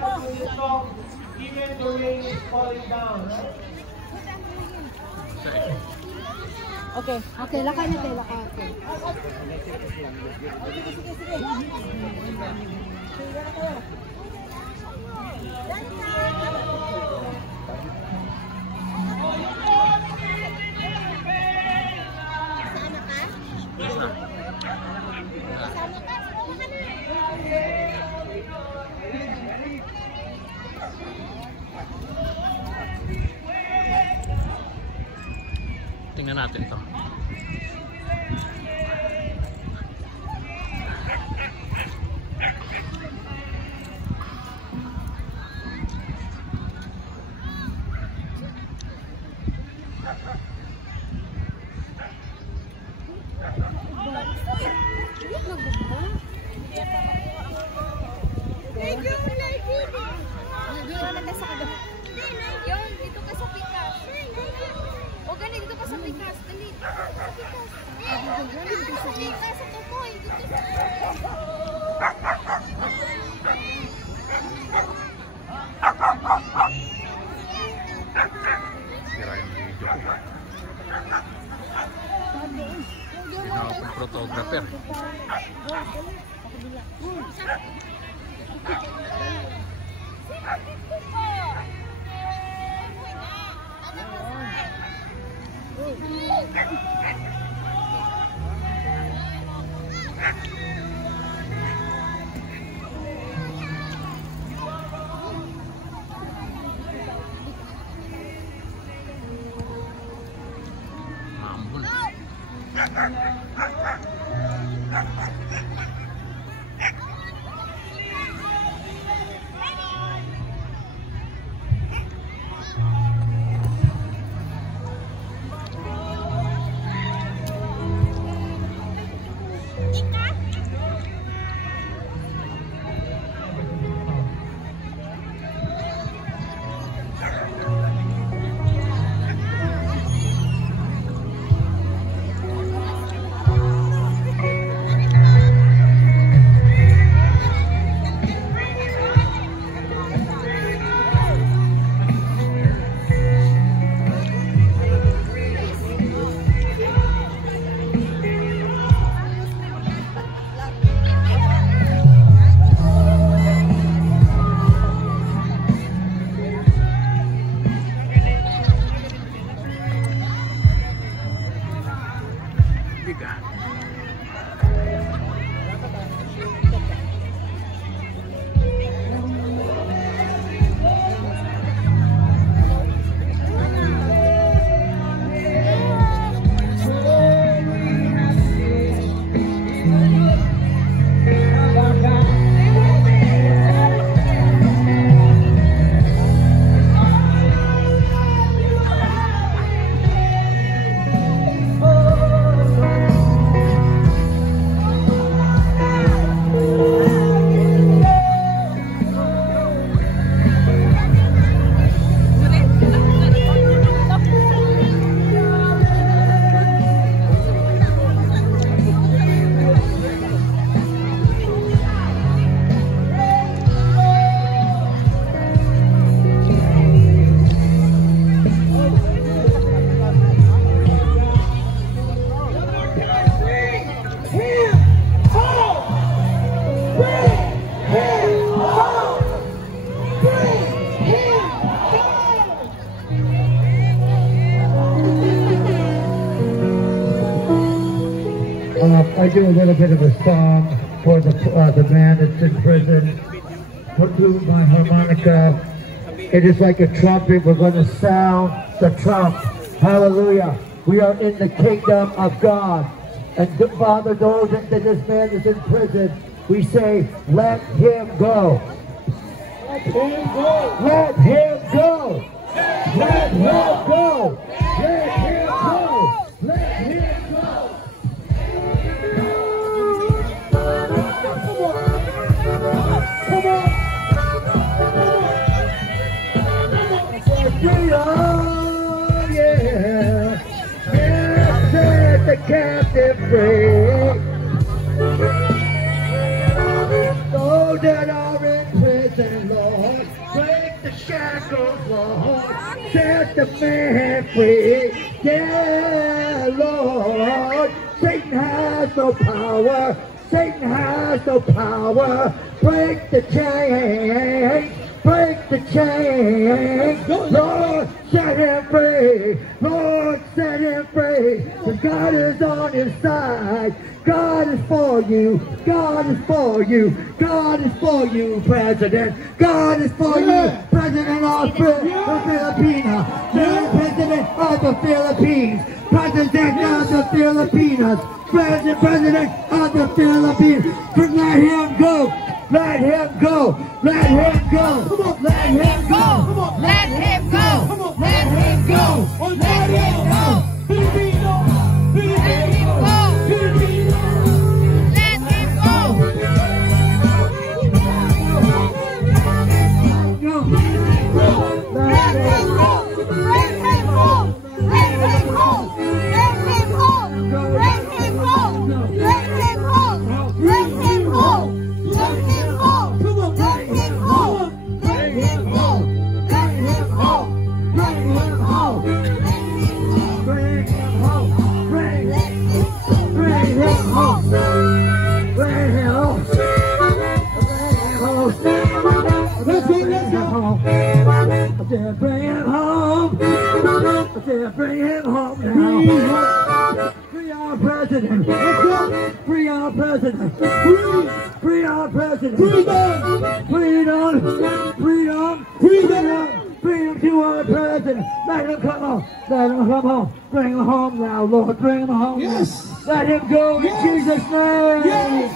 dance to this song even the rain is falling down, right? Okay, okay, lakay na tayo, lakay. Okay. Tingnan natin to. Sira yung video ko. Hindi na akong photographer. Mambul. I do a little bit of a song for the man that's in prison. Put through my harmonica. It is like a trumpet. We're going to sound the trump. Hallelujah. We are in the kingdom of God. And Father, those that this man is in prison, we say, let him go. Let him go. Let him go. Let him go. Let him go. Let him go. Oh, yeah. Yeah, set the captive free. Those that are in prison, Lord. shackles, Lord, set the man free. Yeah, Lord, Satan has no power. Satan has no power. Break the chains. Break the chains. Lord, set him free. Lord, set him free. 'Cause God is on his side. God is for you. God is for you. God is for you, President. God is for you, President of the Philippines. President of the Philippines. President of the Philippines. President of the Philippines. Let him go. Let him go. Let him go. Let him go. Let him go. Let him go. Let him go. Filipino. Filipino. Filipino. Let him go. Let him go. Let him go. Let him go. Let him go. Let him go. Let him go. Let him go. Let him go. Let him go. Let him go. Let him go. Bring him home. Bring him home. Bring him home. Bring him home. Let's go. I said bring him home. I said bring him home now. Free our president. Free our president. Free our president. Freedom. Freedom. Freedom. Freedom. Freedom to our president. Let him come home. Let him come home. Bring him home now, Lord. Bring him home. Yes. Now. Let him go in Jesus' name. Yes.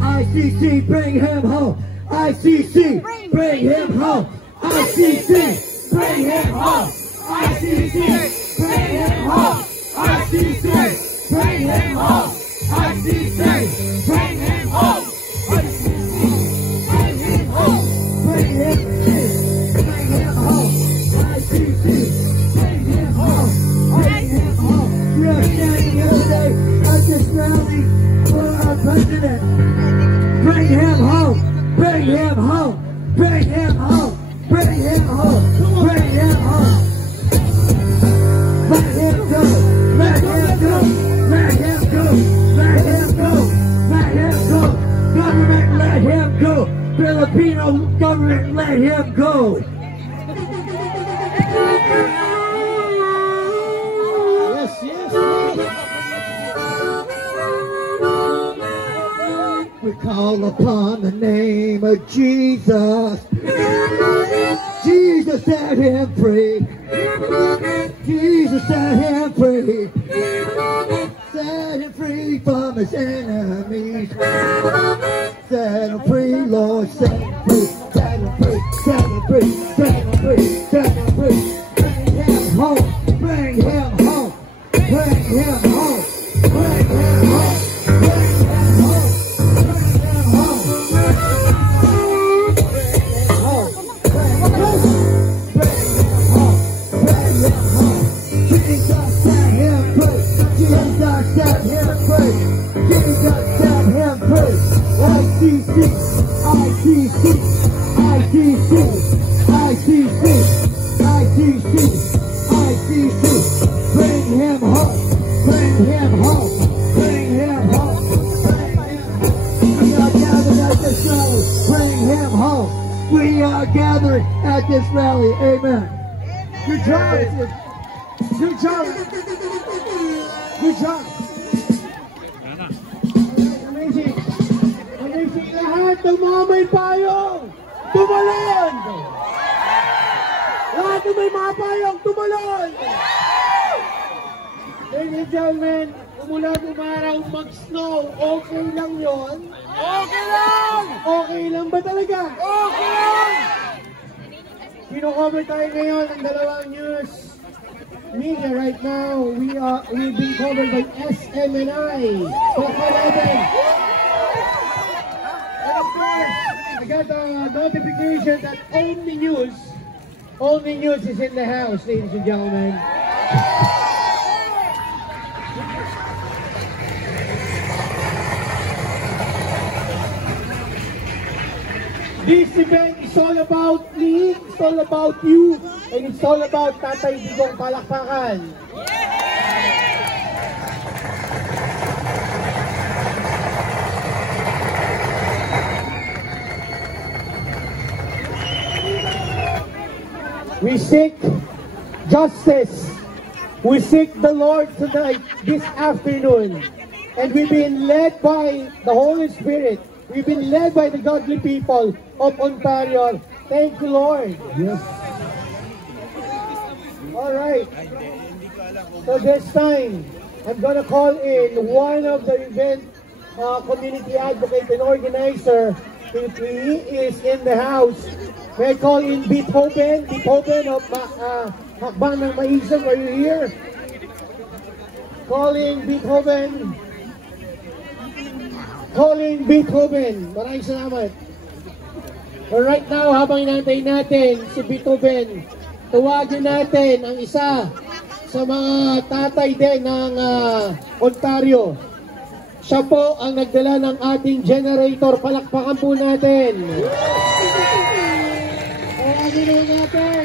ICC, bring him home. ICC, bring him home. ICC, bring him home. ICC, bring him home. ICC, bring him home. ICC, bring him home. Bring him home. Bring him home. ICC, bring him home. Bring him home. We are standing here today at this rally for our president. Bring him home. Bring him home. Bring him home. Bring him home. Bring him home. Let him go. Let him go. Let him go. Let him go. Let him go. Government, let him go. Filipino government, let him go. Yes, yes, yes. We call upon the name of Jesus. Jesus set him free. Jesus set him free. Set him free from his enemies. Set him free, Lord. Set him free. Set him free. Set him free. Set him free. Set him free. Bring him home. Bring him home. Bring him home. Bring him home. Bring him home. We are gathered at this rally. Amen. Good job. Good job. Good job. Amazing. Amazing. Lahat ng mga may payong, tumalon! Lahat ng may mga payong, tumalon! Amen. and gentlemen, umulan, umaraw, mag-snow, okay lang yon? Okay lang! Okay lang ba talaga? Okay lang! Kino-cover tayo ngayon ng dalawang news media right now. We've been covered by SMNI. Pakwa natin. And of course, I got a notification that only news is in the house, ladies and gentlemen. This event is all about me, it's all about you, and it's all about Tatay Digong. Palakpakan. We seek justice. We seek the Lord tonight, this afternoon. And we've been led by the Holy Spirit. We've been led by the godly people of Ontario. Thank you, Lord. Yes. All right. So this time, I'm gonna call in one of the event community advocate and organizer. If he is in the house, may I call in Beethoven of Hakbang ng Maisog. Are you here? Calling Beethoven. Calling Beethoven. Maraming salamat. But right now, habang inantay natin si Beethoven, tawagin natin ang isa sa mga tatay din ng Ontario. Siya po ang nagdala ng ating generator. Palakpakan po natin. Tawagin natin.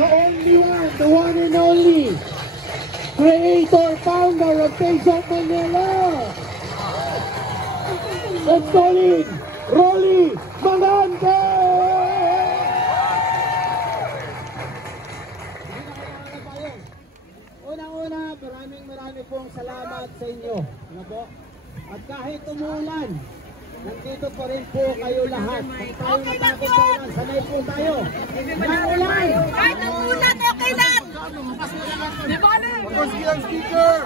The only one, the one and only creator, founder of Face of Manila. Let's call in Rolly Magante! Unang-una, maraming pong salamat sa inyo. Ano po? At kahit umulan, nandito pa rin po kayo lahat. Kung tayo natakot sa ulan, sanay po tayo. Walang ulan! Kahit ang ulan, okay lang! Di ba na? Ang speaker!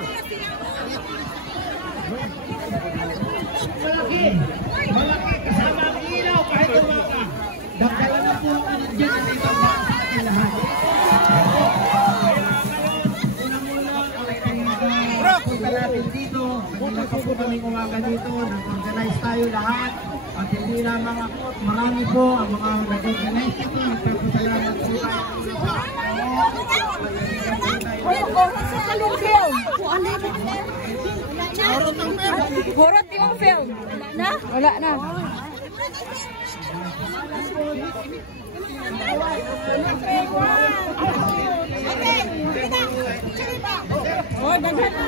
Malaki kasama ang ilaw kahit umaga. Dagdagan na po ang generator sa ating lahat. Punta natin dito, punta po kami umaga dito, nag-organize tayo lahat. At hindi lamang ako, marami po ang mga nag-organize dito. Nagpapasalamat po tayo. Horot yung film. Wala na? Wala na. Oh, daghan na.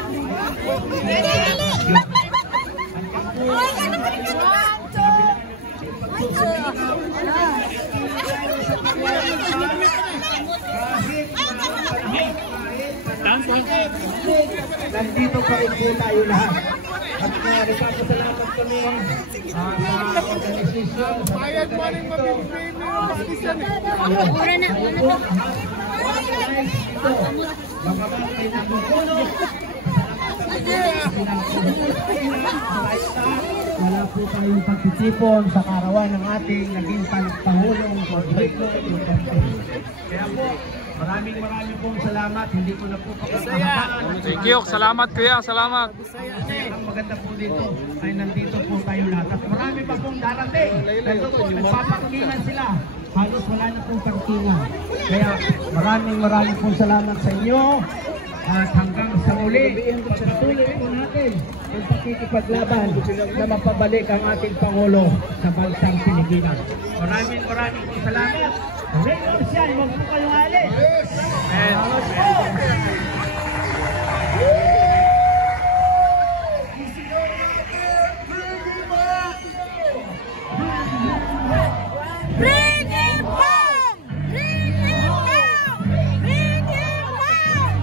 Nandito pa rin po tayo lahat. At nagpapasalamat kami sa organisasyon. Bayad mo rin mabibigay mo. Mura na. Baka ba may nagpupunod? Wala po tayong pagtitipon sa karawan ng ating naging Pangulong Rodrigo Duterte. Kaya po, maraming pong salamat. Hindi ko na po pagkakahabaan. Thank you. Salamat kuya. Salamat. Ang maganda po dito ay nandito po tayo lahat. At marami pa pong darating. Ito po, nagpapakinggan sila. Halos wala na pong parkingan. Kaya maraming pong salamat sa inyo. At hanggang sa muli, pagpatuloy po natin ang pakikipaglaban na mapabalik ang ating Pangulo sa bansang Pilipinas. Maraming pong salamat. Records yan, huwag po kayong alis. Bring him home! Bring him down! Bring him down!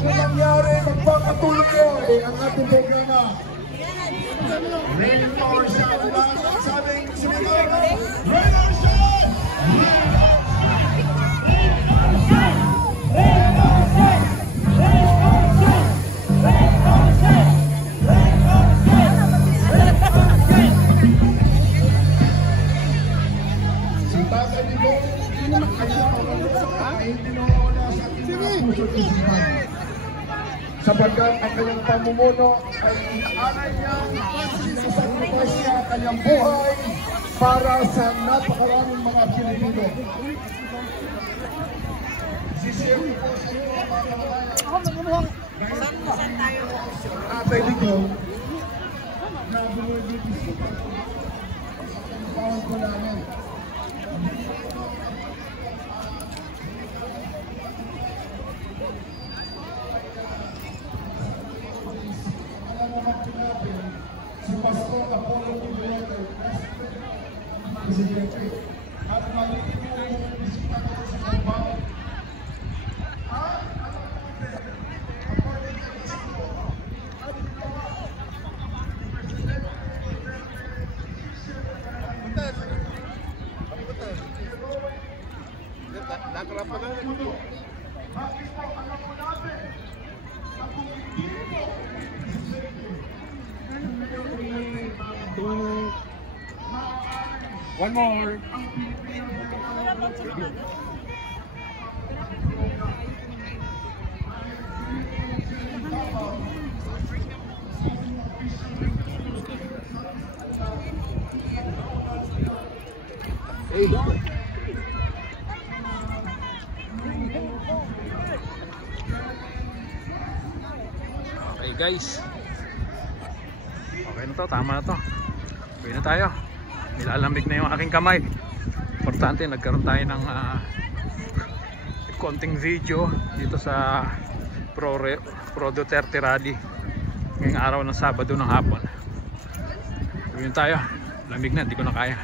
Ano nangyari? Magpapatuloy ko ang ating programa. Rain Power Shot lang sa aming sumigaw. Rain Power Shot! Si Tatay Digo, ang kanyang pamumuno ay hindi nawawala sa ating mga puso't isipan. Sapagkat ang kanyang pamumuno ay inaaral niyang sinasakripisya ang kanyang buhay para sa napakaraming mga Pilipino. Sisiyempre po sa inyo mga kababayan. Tatay Digo, na bumibigis ang pawang ko namin. Si Pastor Apollo Pilote, Presidente, at malitin mo yung bisita ko sa Kampang. One more. Okay guys, okay na to, tama na to. Uwi na tayo. Nilalamig na yung aking kamay. Importante, nagkaroon tayo ng konting video dito sa Pro Duterte Rally ngayong araw ng Sabado ng hapon. Uwi na tayo, lamig na, hindi ko na kaya.